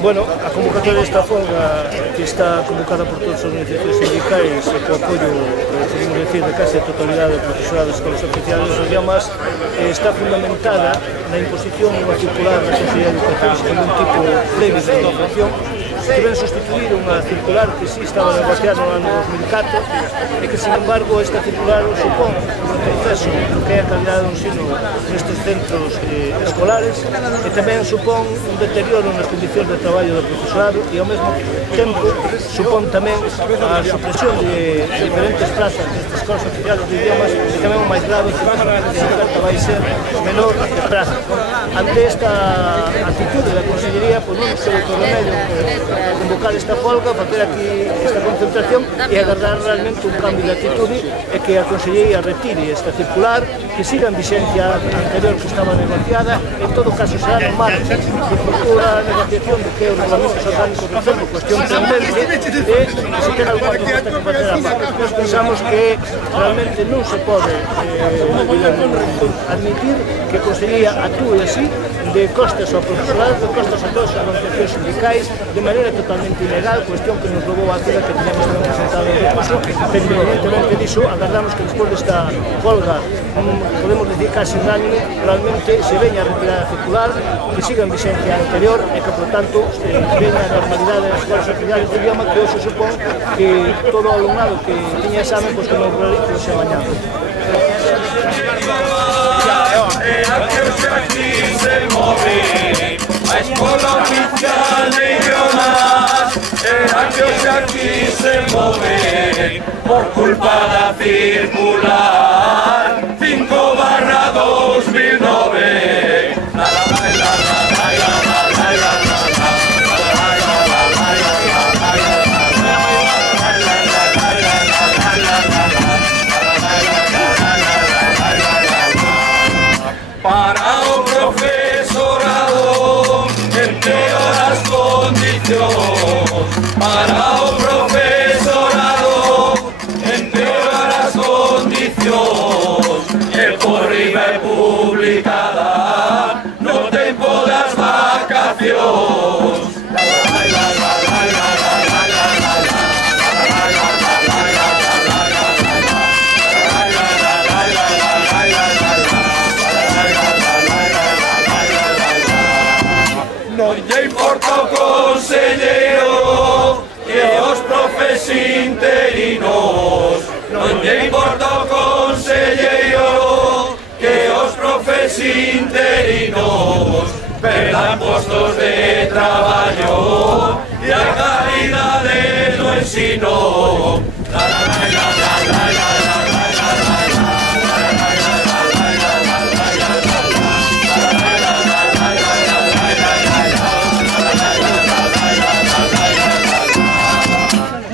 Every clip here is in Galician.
Bueno, a convocatoria desta folga que está convocada por todas as organizacións sindicais e co apoio, podemos decir, de case a totalidade do profesorado das escolas oficiales dos idiomas está fundamentada na imposición unha circular da Consellería de Educación sen ningún tipo previo de negociación que ven sustituir unha circular que sí estaba negociada no ano 2004 e que, sin embargo, esta circular supón un retroceso no que é a calidade do ensino nestes centros escolares e tamén supón un deterioro nas condicións de traballo do profesorado e, ao mesmo tempo, supón tamén a supresión de diferentes plazas destas escolas oficiales de idiomas e tamén o máis grave que a oferta vai ser menor que prazo. Ante esta actitude da Consellería, pois non se outro remedio convocar esta folga, facer aquí esta concentración e agardar realmente un cambio de actitude e que a Consellería retire esta circular, que siga en vixencia anterior que estaba negociada, en todo caso será no marco de futura negociación do que é o regulamento orgánico do centro, cuestión pendente, e se ten alguma propuesta que facer a parte. Nós pensamos que realmente non se pode admitir que a Consellería actúe así, de costas ao profesorado, de costas a todas as organizacións sindicais, de maneira totalmente ilegal, cuestión que nos levou a queda que teníamos tamén presentado o recurso, pero independentemente disso, agardamos que despois desta folga, podemos decir casi unánime, realmente se veña a retirar a circular, que siga en vixencia anterior e que, por tanto, veña a normalidade das escolas oficiales de idioma, que hoxe supón que todo o alumnado que tiña examen, pois que non realice ese mañá. A escola oficial de idiomas era que hoxe aquí se move por culpa da circular 5/2009. Para o profesorado empeor as condicións. Para o profesorado empeor as condicións. E por riba é publicada no tempo das vacacións. Non lle importa o conselleiro que os profes interinos. Non lle importa o conselleiro que os profes interinos perdan postos de traballo e a calidade do ensino.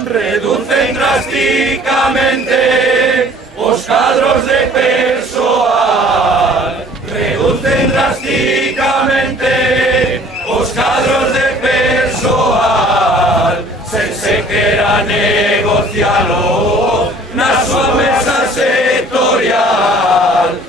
Reducen drásticamente os cadros de persoal. Reducen drásticamente os cadros de persoal sen sequera negocialo na súa mesa sectorial.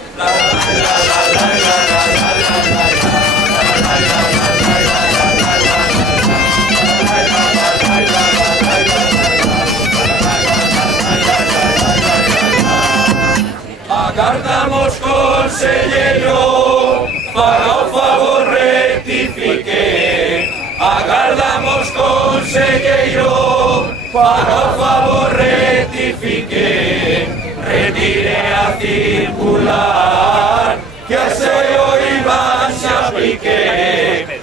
Agardamos, conselleiro, faga o favor, rectifique. Agardamos, conselleiro, faga o favor, rectifique. Retire a circular, que a se o Iván se aplique.